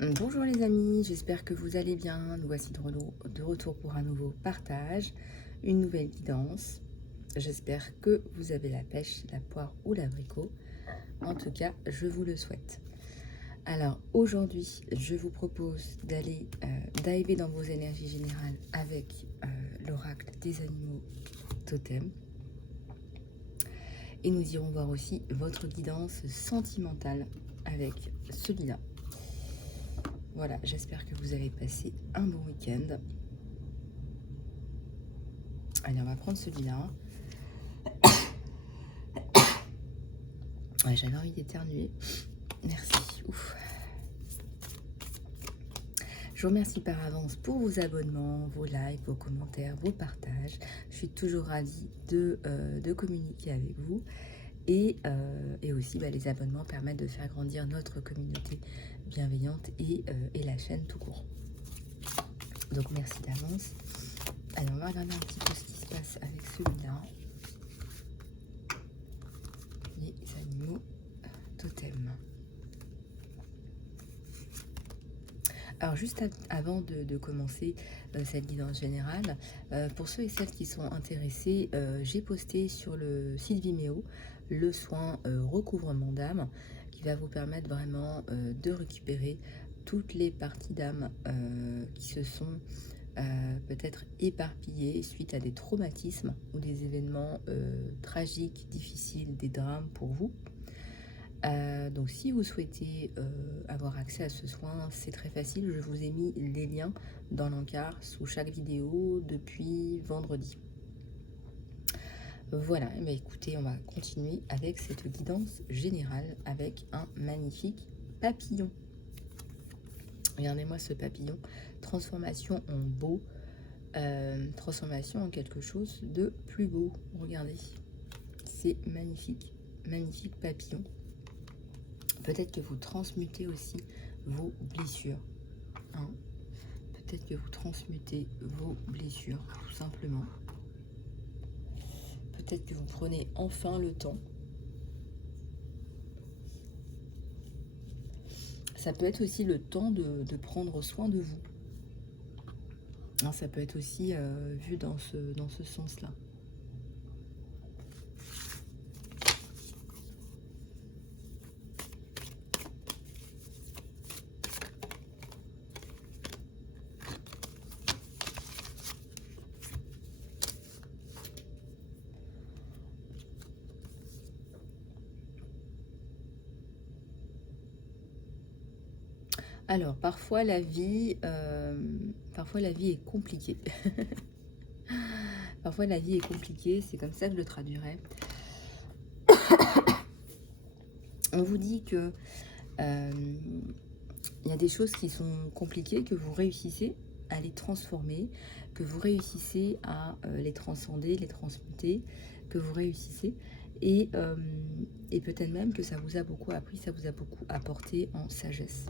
Bonjour les amis, j'espère que vous allez bien. Nous voici de retour pour un nouveau partage, une nouvelle guidance. J'espère que vous avez la pêche, la poire ou l'abricot. En tout cas, je vous le souhaite. Alors aujourd'hui, je vous propose d'aller diver dans vos énergies générales avec l'oracle des animaux totem. Et nous irons voir aussi votre guidance sentimentale avec celui-là. Voilà, j'espère que vous avez passé un bon week-end. Allez, on va prendre celui-là. Ouais, j'avais envie d'éternuer. Merci. Ouf. Je vous remercie par avance pour vos abonnements, vos likes, vos commentaires, vos partages. Je suis toujours ravie de communiquer avec vous. Et aussi, les abonnements permettent de faire grandir notre communauté bienveillante et la chaîne tout court. Donc, merci d'avance. Allez, on va regarder un petit peu ce qui se passe avec celui-là. Les animaux totems. Alors juste avant de commencer cette guidance générale, pour ceux et celles qui sont intéressés, j'ai posté sur le site Vimeo le soin recouvrement d'âme qui va vous permettre vraiment de récupérer toutes les parties d'âme qui se sont peut-être éparpillées suite à des traumatismes ou des événements tragiques, difficiles, des drames pour vous. Donc si vous souhaitez avoir accès à ce soin, c'est très facile. Je vous ai mis les liens dans l'encart sous chaque vidéo depuis vendredi. Voilà, écoutez, on va continuer avec cette guidance générale avec un magnifique papillon. Regardez-moi ce papillon. Transformation en beau, transformation en quelque chose de plus beau. Regardez, c'est magnifique, magnifique papillon. Peut-être que vous transmutez aussi vos blessures. Hein. Peut-être que vous transmutez vos blessures, tout simplement. Peut-être que vous prenez enfin le temps. Ça peut être aussi le temps de prendre soin de vous. Hein, ça peut être aussi vu dans ce sens-là. Alors, parfois la vie est compliquée. Parfois la vie est compliquée, c'est comme ça que je le traduirais. On vous dit que il y a des choses qui sont compliquées, que vous réussissez à les transformer, que vous réussissez à les transcender, les transmuter, que vous réussissez. Et peut-être même que ça vous a beaucoup appris, ça vous a beaucoup apporté en sagesse.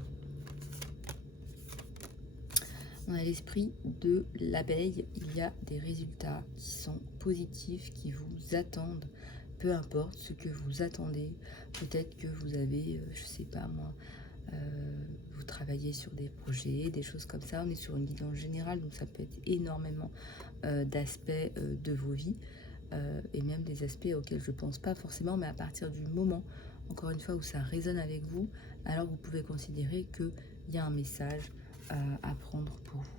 On a l'esprit de l'abeille, il y a des résultats qui sont positifs, qui vous attendent, peu importe ce que vous attendez. Peut-être que vous avez, je sais pas moi, vous travaillez sur des projets, des choses comme ça. On est sur une guidance générale, donc ça peut être énormément d'aspects de vos vies, et même des aspects auxquels je pense pas forcément, mais à partir du moment, encore une fois, où ça résonne avec vous, alors vous pouvez considérer qu'il y a un message à prendre pour vous.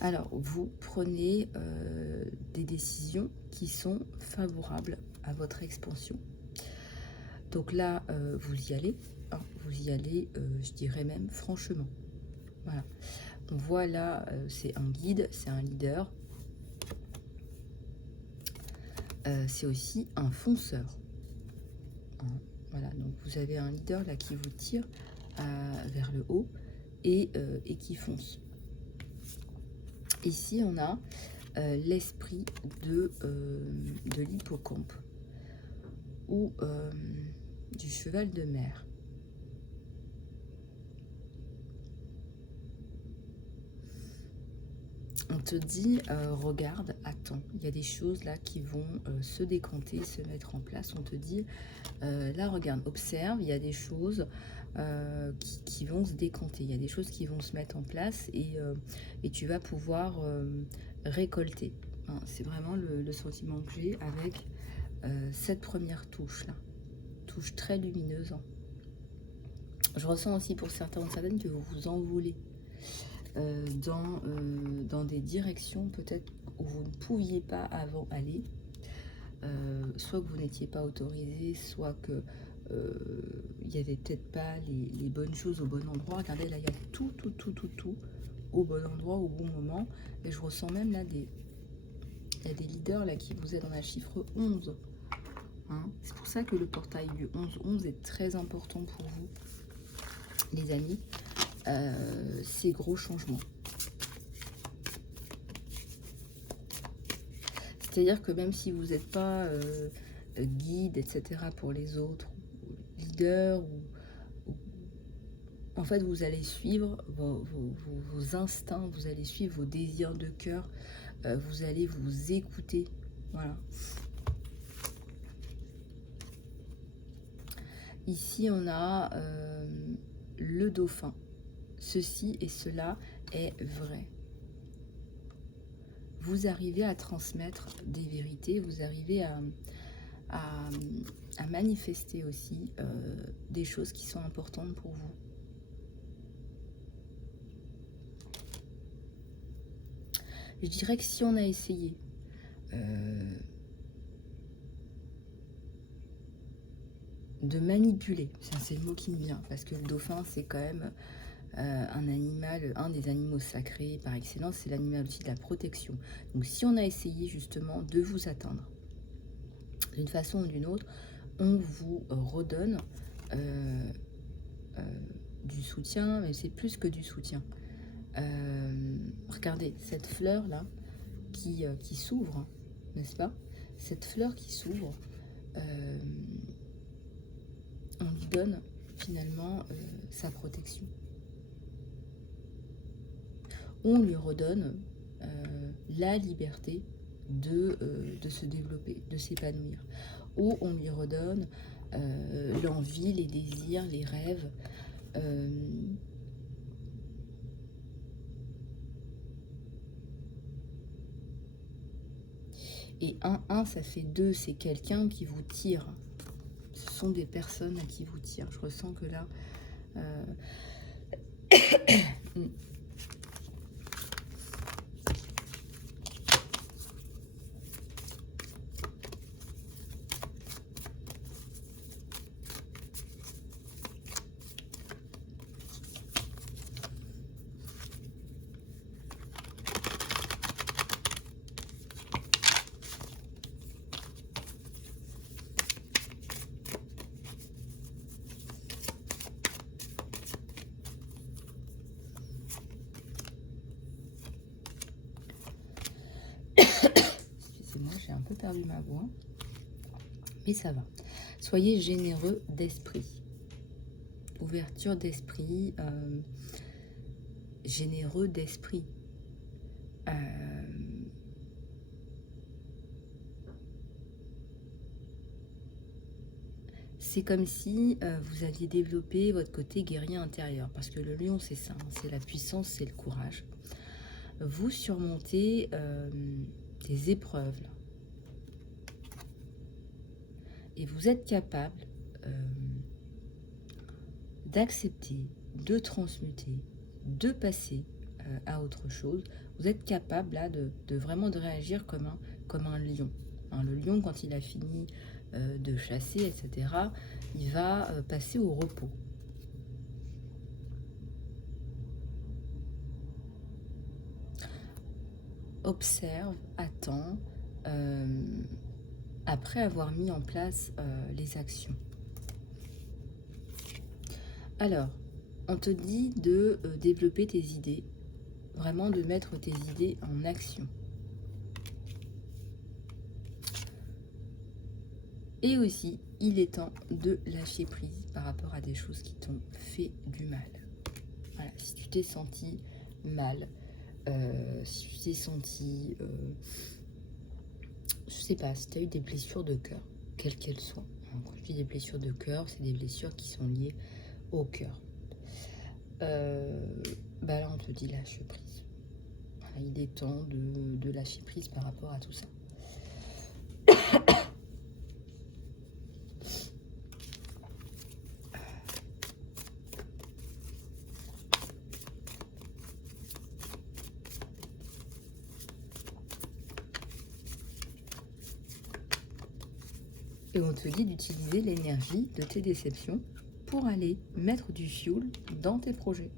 Alors, vous prenez des décisions qui sont favorables à votre expansion. Donc là, vous y allez, hein, je dirais même franchement. Voilà. On voit là, c'est un guide, c'est un leader. C'est aussi un fonceur. Hein. Voilà, donc vous avez un leader là qui vous tire vers le haut et qui fonce. Ici, on a l'esprit de l'hippocampe ou du cheval de mer. te dit, regarde, attends, il y a des choses là qui vont se décanter, se mettre en place. On te dit, là, regarde, observe, il y a des choses qui vont se décanter, il y a des choses qui vont se mettre en place et tu vas pouvoir récolter. Hein. C'est vraiment le sentiment que j'ai avec cette première touche là, touche très lumineuse. Hein. Je ressens aussi pour certains ou certaines que vous vous envolez dans des directions peut-être où vous ne pouviez pas avant aller, soit que vous n'étiez pas autorisé, soit que il n'y avait peut-être pas les bonnes choses au bon endroit. Regardez, là, il y a tout au bon endroit, au bon moment. Et je ressens même là il y a des leaders là qui vous aident dans la chiffre 11. Hein. C'est pour ça que le portail du 11-11 est très important pour vous, les amis. Ces gros changements. C'est-à-dire que même si vous n'êtes pas guide, etc. pour les autres, leader, en fait, vous allez suivre vos instincts, vous allez suivre vos désirs de cœur, vous allez vous écouter. Voilà. Ici, on a le dauphin. Ceci et cela est vrai. Vous arrivez à transmettre des vérités, vous arrivez à manifester aussi des choses qui sont importantes pour vous. Je dirais que si on a essayé de manipuler, c'est le mot qui me vient, parce que le dauphin, c'est quand même un animal, un des animaux sacrés par excellence, c'est l'animal aussi de la protection. Donc si on a essayé justement de vous atteindre d'une façon ou d'une autre, on vous redonne du soutien, mais c'est plus que du soutien. Regardez, cette fleur là qui s'ouvre, hein, n'est-ce pas? Cette fleur qui s'ouvre, on lui donne finalement sa protection. On lui redonne la liberté de se développer, de s'épanouir. Ou on lui redonne l'envie, les désirs, les rêves. Et 1, ça fait 2, c'est quelqu'un qui vous tire. Ce sont des personnes à qui vous tire. Je ressens que là... Excusez-moi, j'ai un peu perdu ma voix. Mais ça va. Soyez généreux d'esprit. Ouverture d'esprit. Généreux d'esprit. C'est comme si vous aviez développé votre côté guerrier intérieur. Parce que le lion, c'est ça. Hein, c'est la puissance, c'est le courage. Vous surmontez des épreuves. Là. Et vous êtes capable d'accepter, de transmuter, de passer à autre chose. Vous êtes capable là de vraiment de réagir comme un lion. Hein, le lion, quand il a fini de chasser, etc., il va passer au repos. Observe, attends, après avoir mis en place les actions. Alors, on te dit de développer tes idées, vraiment de mettre tes idées en action. Et aussi, il est temps de lâcher prise par rapport à des choses qui t'ont fait du mal. Voilà, si tu t'es senti mal, si tu t'es senti, je sais pas, si tu as eu des blessures de cœur, quelles qu'elles soient. Hein. Quand je dis des blessures de cœur, c'est des blessures qui sont liées au cœur. Bah là, on te dit lâche prise. Voilà, il est temps de lâcher prise par rapport à tout ça. Et on te dit d'utiliser l'énergie de tes déceptions pour aller mettre du fioul dans tes projets.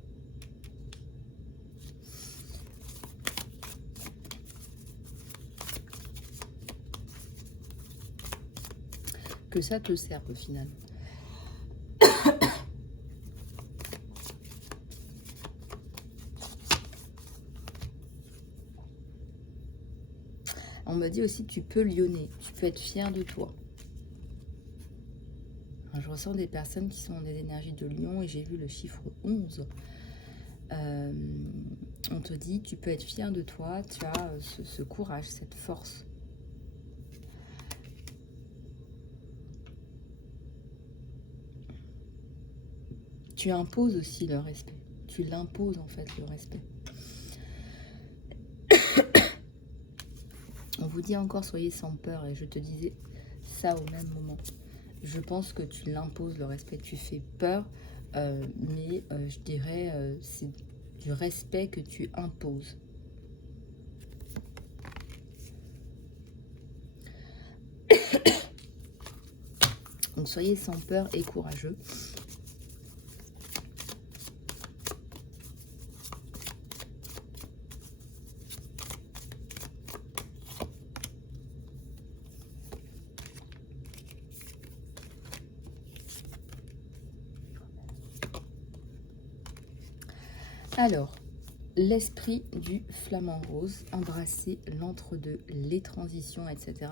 Que ça te serve finalement. On me dit aussi que tu peux lyonner, tu peux être fier de toi. Je ressens des personnes qui sont dans des énergies de lion et j'ai vu le chiffre 11. On te dit, tu peux être fier de toi, tu as ce courage, cette force. Tu imposes aussi le respect. Tu l'imposes en fait, le respect. On vous dit encore, soyez sans peur. Et je te disais ça au même moment. Je pense que tu l'imposes, le respect. Tu fais peur, mais je dirais, c'est du respect que tu imposes. Donc, soyez sans peur et courageux. Alors, l'esprit du flamant rose, embrasser l'entre-deux, les transitions, etc.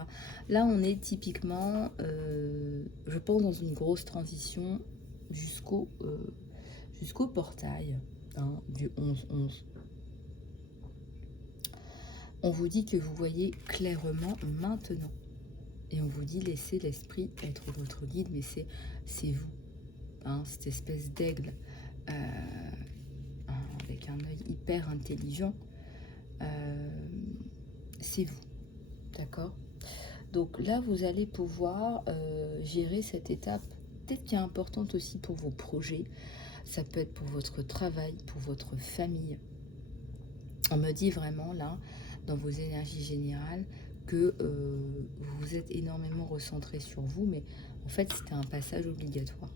Là, on est typiquement, je pense, dans une grosse transition jusqu'au portail hein, du 11-11. On vous dit que vous voyez clairement maintenant. Et on vous dit, laissez l'esprit être votre guide, mais c'est vous, hein, cette espèce d'aigle. Avec un œil hyper intelligent, c'est vous, d'accord? Donc là, vous allez pouvoir gérer cette étape, peut-être qui est importante aussi pour vos projets. Ça peut être pour votre travail, pour votre famille. On me dit vraiment là, dans vos énergies générales, que vous êtes énormément recentré sur vous, mais en fait, c'était un passage obligatoire.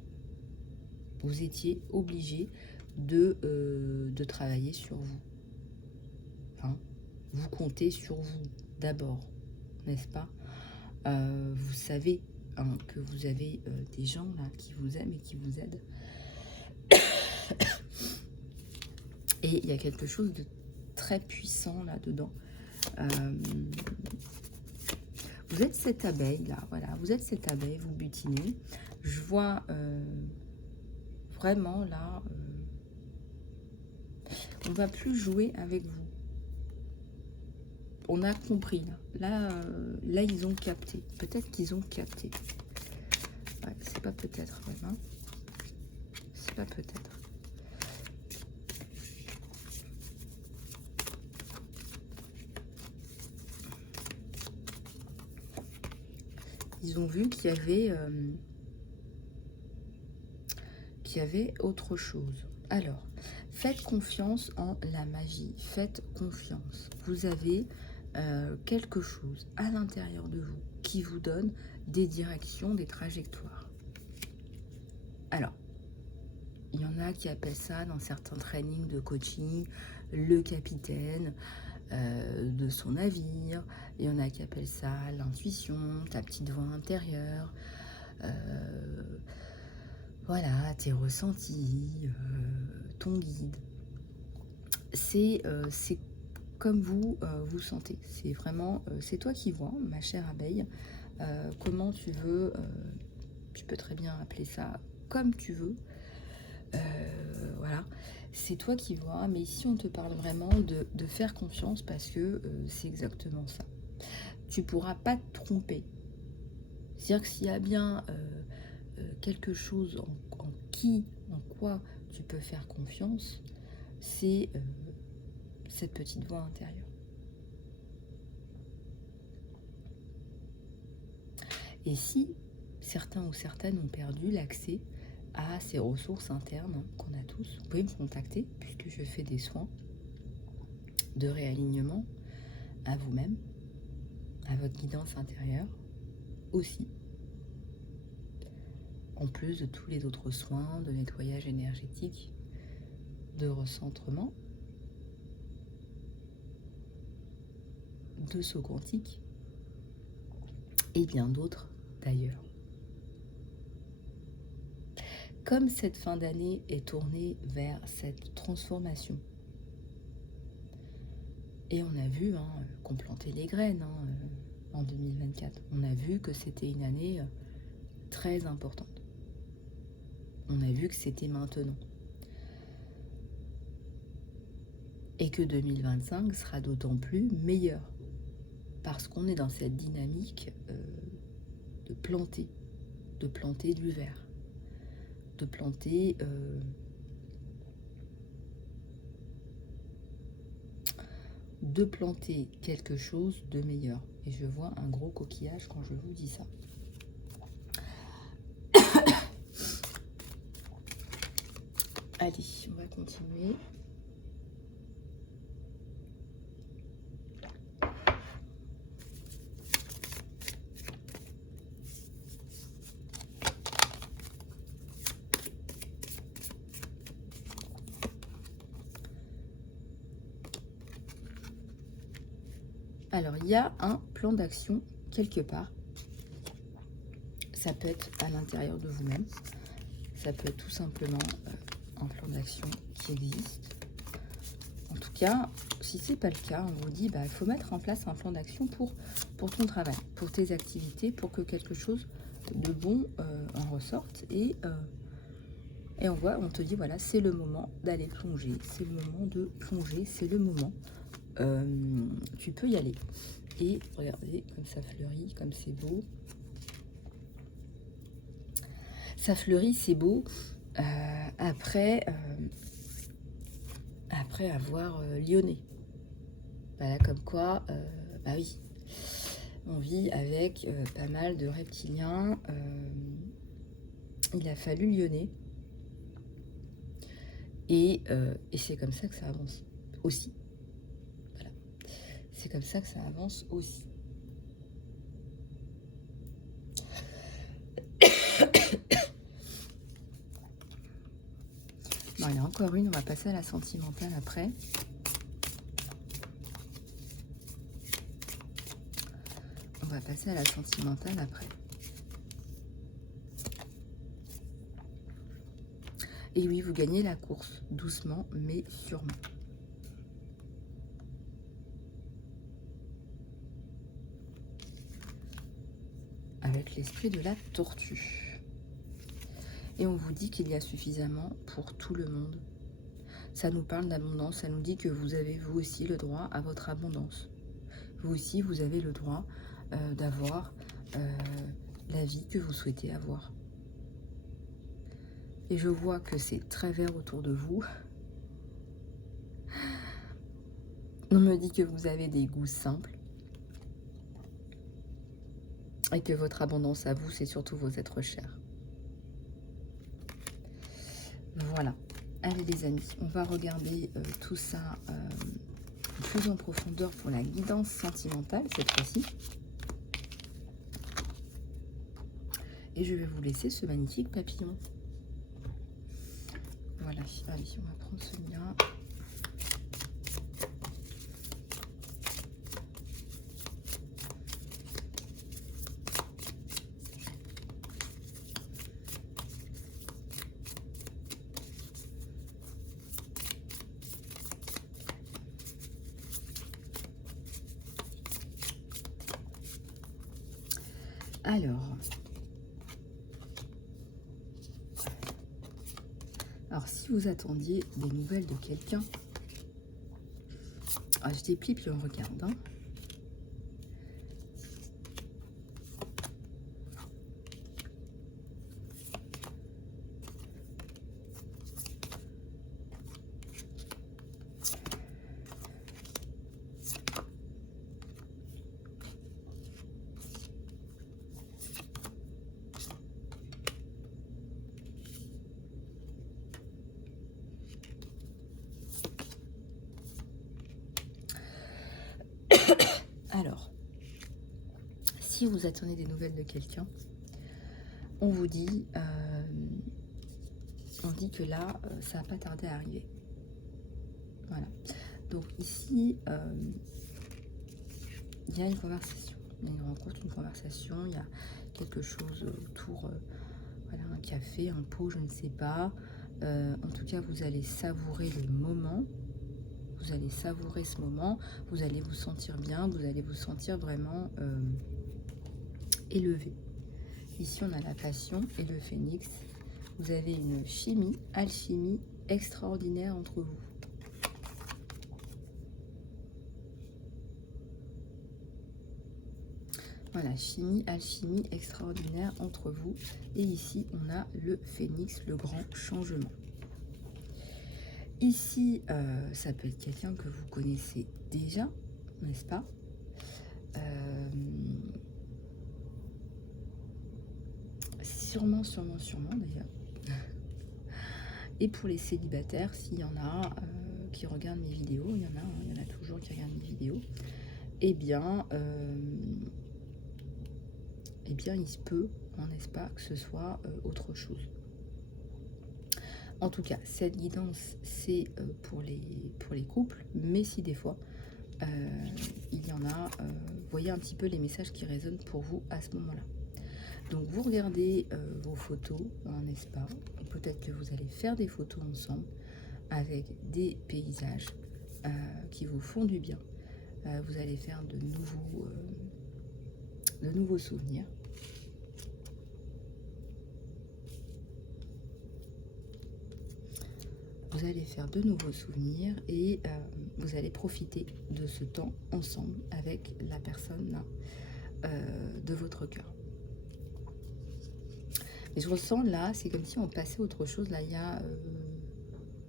Vous étiez obligé de travailler sur vous. Hein, vous comptez sur vous d'abord, n'est-ce pas? Vous savez hein, que vous avez des gens là qui vous aiment et qui vous aident. Et il y a quelque chose de très puissant là-dedans. Vous êtes cette abeille là, voilà, vous êtes cette abeille, vous butinez. Je vois vraiment là, on va plus jouer avec vous. On a compris là. Là, ils ont capté. Peut-être qu'ils ont capté. Ouais, c'est pas peut-être même. Hein. C'est pas peut-être. Ils ont vu qu'il y avait autre chose. Alors, faites confiance en la magie. Faites confiance. Vous avez quelque chose à l'intérieur de vous qui vous donne des directions, des trajectoires. Alors, il y en a qui appellent ça dans certains trainings de coaching le capitaine de son navire. Il y en a qui appellent ça l'intuition, ta petite voix intérieure. Voilà, tes ressentis, ton guide. C'est comme vous vous sentez. C'est vraiment, c'est toi qui vois, ma chère abeille, comment tu veux, tu peux très bien appeler ça comme tu veux. Voilà, c'est toi qui vois, mais ici on te parle vraiment de faire confiance parce que c'est exactement ça. Tu pourras pas te tromper. C'est-à-dire que s'il y a bien quelque chose en quoi tu peux faire confiance, c'est cette petite voix intérieure. Et si certains ou certaines ont perdu l'accès à ces ressources internes qu'on a tous, vous pouvez me contacter puisque je fais des soins de réalignement à vous-même, à votre guidance intérieure aussi, en plus de tous les autres soins de nettoyage énergétique, de recentrement, de saut quantique et bien d'autres d'ailleurs. Comme cette fin d'année est tournée vers cette transformation, et on a vu qu'on plantait les graines en 2024, on a vu que c'était une année très importante. On a vu que c'était maintenant. Et que 2025 sera d'autant plus meilleur. Parce qu'on est dans cette dynamique de planter du verre. De planter quelque chose de meilleur. Et je vois un gros coquillage quand je vous dis ça. Allez, on va continuer. Alors, il y a un plan d'action quelque part. Ça peut être à l'intérieur de vous-même. Ça peut être tout simplement un plan d'action qui existe. En tout cas, si ce n'est pas le cas, on vous dit il faut mettre en place un plan d'action pour ton travail, pour tes activités, pour que quelque chose de bon en ressorte. Et on te dit voilà, c'est le moment d'aller plonger, c'est le moment de plonger, c'est le moment. Tu peux y aller. Et regardez comme ça fleurit, comme c'est beau. Ça fleurit, c'est beau. Après avoir lyonné. Voilà, comme quoi, oui, on vit avec pas mal de reptiliens. Il a fallu lyonner. Et c'est comme ça que ça avance aussi. Voilà. C'est comme ça que ça avance aussi. Bon, il y en a encore une, on va passer à la sentimentale après. On va passer à la sentimentale après. Et oui, vous gagnez la course, doucement mais sûrement. Avec l'esprit de la tortue. Et on vous dit qu'il y a suffisamment pour tout le monde. Ça nous parle d'abondance, ça nous dit que vous avez vous aussi le droit à votre abondance. Vous aussi, vous avez le droit d'avoir la vie que vous souhaitez avoir. Et je vois que c'est très vert autour de vous. On me dit que vous avez des goûts simples. Et que votre abondance à vous, c'est surtout vos êtres chers. Voilà. Allez les amis, on va regarder tout ça plus en profondeur pour la guidance sentimentale cette fois-ci. Et je vais vous laisser ce magnifique papillon. Voilà, allez, on va prendre celui-là. Alors, si vous attendiez des nouvelles de quelqu'un, je déplie puis on regarde. Hein. Alors, si vous attendez des nouvelles de quelqu'un, on vous dit, on dit que là, ça va pas tarder à arriver. Voilà. Donc ici, il y a une conversation, il y a une rencontre, une conversation, il y a quelque chose autour, voilà, un café, un pot, je ne sais pas. En tout cas, vous allez savourer le moment. Vous allez savourer ce moment, vous allez vous sentir bien, vous allez vous sentir vraiment élevé. Ici, on a la passion et le phénix. Vous avez une chimie, alchimie extraordinaire entre vous. Voilà, chimie, alchimie extraordinaire entre vous. Et ici, on a le phénix, le grand changement. Ici, ça peut être quelqu'un que vous connaissez déjà, n'est-ce pas? Sûrement d'ailleurs. Et pour les célibataires, s'il y en a qui regardent mes vidéos, il y en a toujours qui regardent mes vidéos, eh bien, il se peut, n'est-ce pas, que ce soit autre chose. En tout cas, cette guidance, c'est pour les couples, mais si des fois, il y en a, voyez un petit peu les messages qui résonnent pour vous à ce moment-là. Donc, vous regardez vos photos, n'est-ce pas? Peut-être que vous allez faire des photos ensemble avec des paysages qui vous font du bien. Vous allez faire de nouveaux souvenirs. Vous allez faire de nouveaux souvenirs et vous allez profiter de ce temps ensemble avec la personne là, de votre cœur. Mais je ressens là, c'est comme si on passait à autre chose. Là, il y a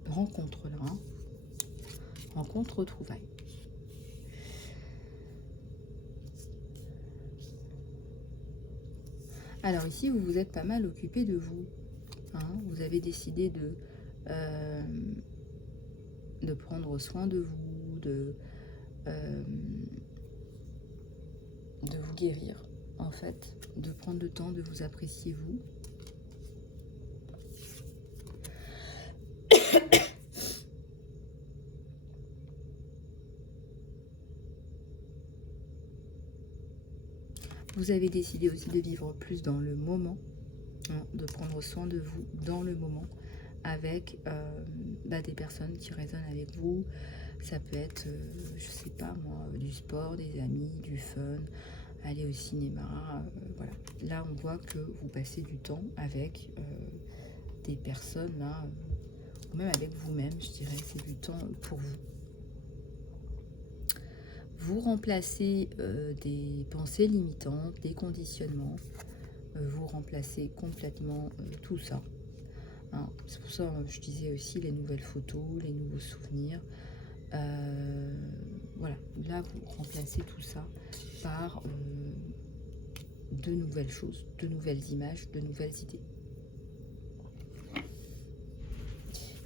rencontre là. Hein. Rencontre, retrouvailles. Alors ici, vous vous êtes pas mal occupé de vous. Hein. Vous avez décidé de prendre soin de vous, de vous guérir, en fait, de prendre le temps de vous apprécier vous. Vous avez décidé aussi de vivre plus dans le moment, hein, de prendre soin de vous dans le moment, avec des personnes qui résonnent avec vous. Ça peut être, je sais pas moi, du sport, des amis, du fun, aller au cinéma, voilà. Là, on voit que vous passez du temps avec des personnes, là, ou même avec vous-même, je dirais, c'est du temps pour vous. Vous remplacez des pensées limitantes, des conditionnements, vous remplacez complètement tout ça. Hein, c'est pour ça que je disais aussi les nouvelles photos, les nouveaux souvenirs. Voilà, là vous remplacez tout ça par de nouvelles choses, de nouvelles images, de nouvelles idées.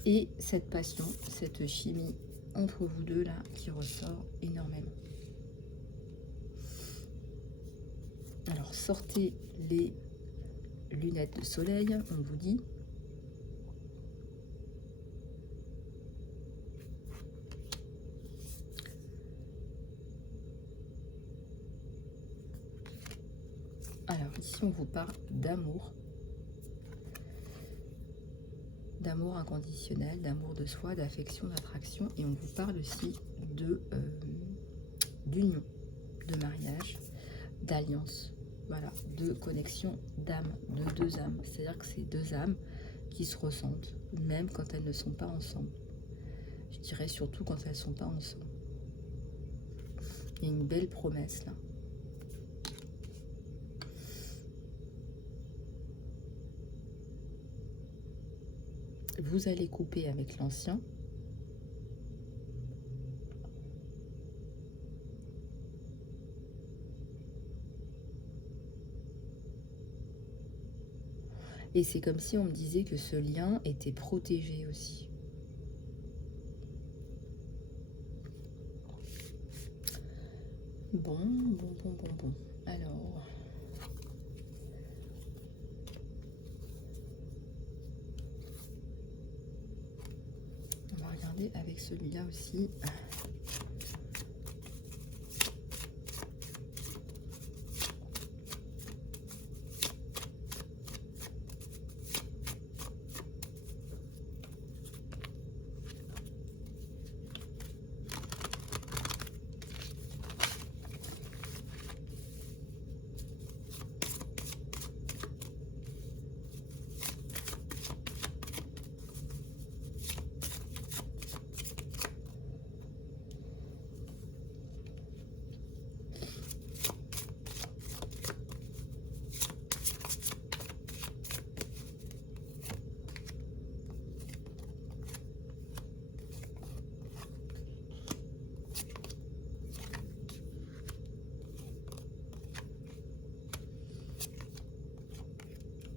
Et cette passion, cette chimie entre vous deux là qui ressort énormément. Alors sortez les lunettes de soleil, on vous dit. Alors ici on vous parle d'amour. D'amour inconditionnel, d'amour de soi, d'affection, d'attraction. Et on vous parle aussi d'union, de mariage, d'alliance. Voilà, de connexion d'âme, de deux âmes. C'est-à-dire que ces deux âmes qui se ressentent, même quand elles ne sont pas ensemble. Je dirais surtout quand elles ne sont pas ensemble. Il y a une belle promesse là. Vous allez couper avec l'ancien. Et c'est comme si on me disait que ce lien était protégé aussi. Bon. Alors... on va regarder avec celui-là aussi.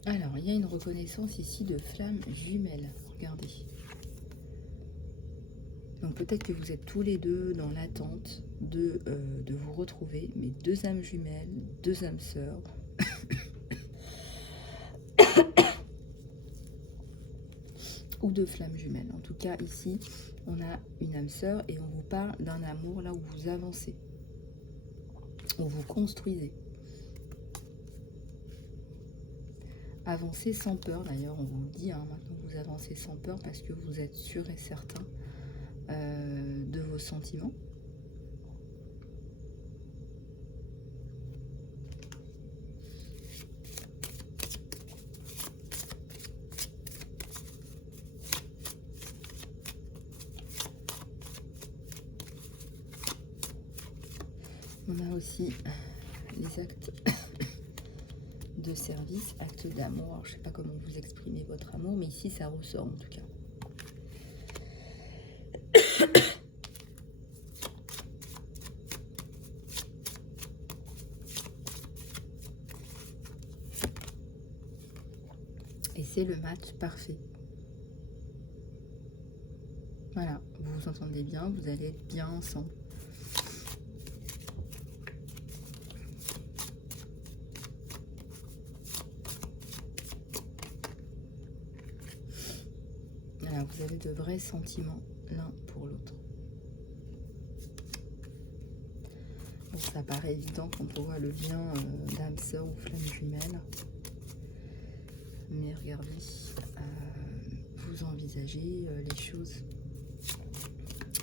Alors, il y a une reconnaissance ici de flammes jumelles. Regardez. Donc peut-être que vous êtes tous les deux dans l'attente de vous retrouver, mais deux âmes jumelles, deux âmes sœurs. Ou deux flammes jumelles. En tout cas, ici, on a une âme sœur et on vous parle d'un amour là où vous avancez, où vous construisez. Avancez sans peur, d'ailleurs, on vous le dit, hein, maintenant vous avancez sans peur parce que vous êtes sûr et certain de vos sentiments. On a aussi les actes de service, acte d'amour. Je ne sais pas comment vous exprimez votre amour, mais ici ça ressort en tout cas. Et c'est le match parfait. Voilà, vous vous entendez bien, vous allez être bien ensemble. Voilà, vous avez de vrais sentiments l'un pour l'autre. Bon, ça paraît évident quand on voit le lien d'âme sœur ou flamme jumelle. Mais regardez, vous envisagez les choses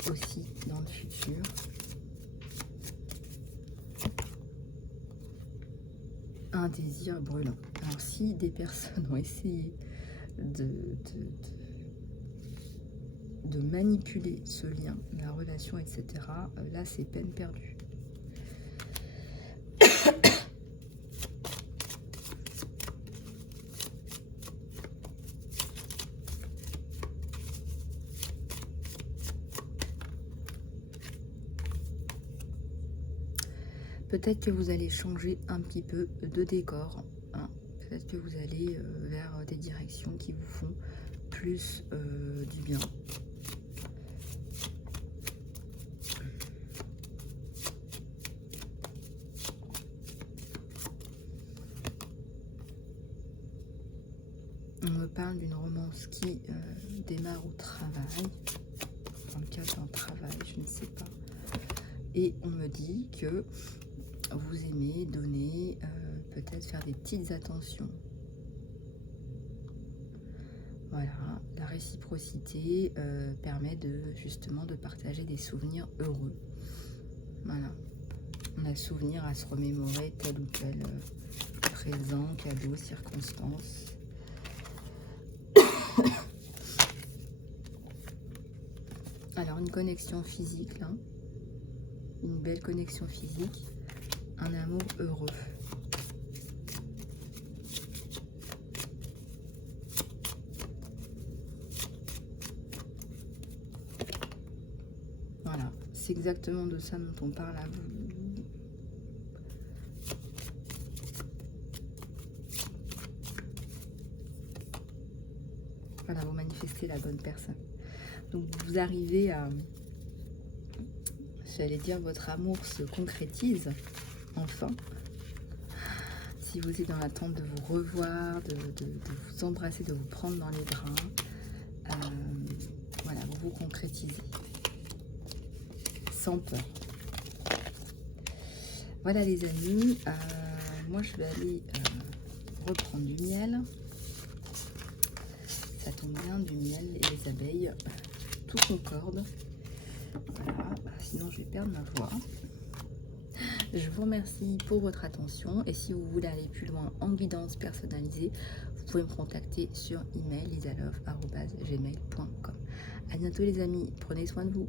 aussi dans le futur. Un désir brûlant. Alors si des personnes ont essayé de manipuler ce lien, la relation, etc., là c'est peine perdue. Peut-être que vous allez changer un petit peu de décor, hein. Peut-être que vous allez vers des directions qui vous font plus du bien. On me parle d'une romance qui démarre au travail, dans le cadre d'un travail, je ne sais pas. Et on me dit que vous aimez donner, peut-être faire des petites attentions. Voilà, la réciprocité permet justement de partager des souvenirs heureux. Voilà, on a souvenir à se remémorer tel ou tel présent, cadeau, circonstance. une connexion physique là, une belle connexion physique, un amour heureux. Voilà, c'est exactement de ça dont on parle à vous. Voilà, vous manifestez la bonne personne. Donc vous arrivez à, j'allais dire, votre amour se concrétise, enfin. Si vous êtes dans l'attente de vous revoir, de vous embrasser, de vous prendre dans les bras, voilà, vous vous concrétisez. Sans peur. Voilà les amis, moi je vais aller reprendre du miel. Ça tombe bien, du miel et les abeilles, tout concorde. Voilà, sinon je vais perdre ma voix. Je vous remercie pour votre attention et si vous voulez aller plus loin en guidance personnalisée, vous pouvez me contacter sur email lisalove@gmail.com. À bientôt les amis, prenez soin de vous.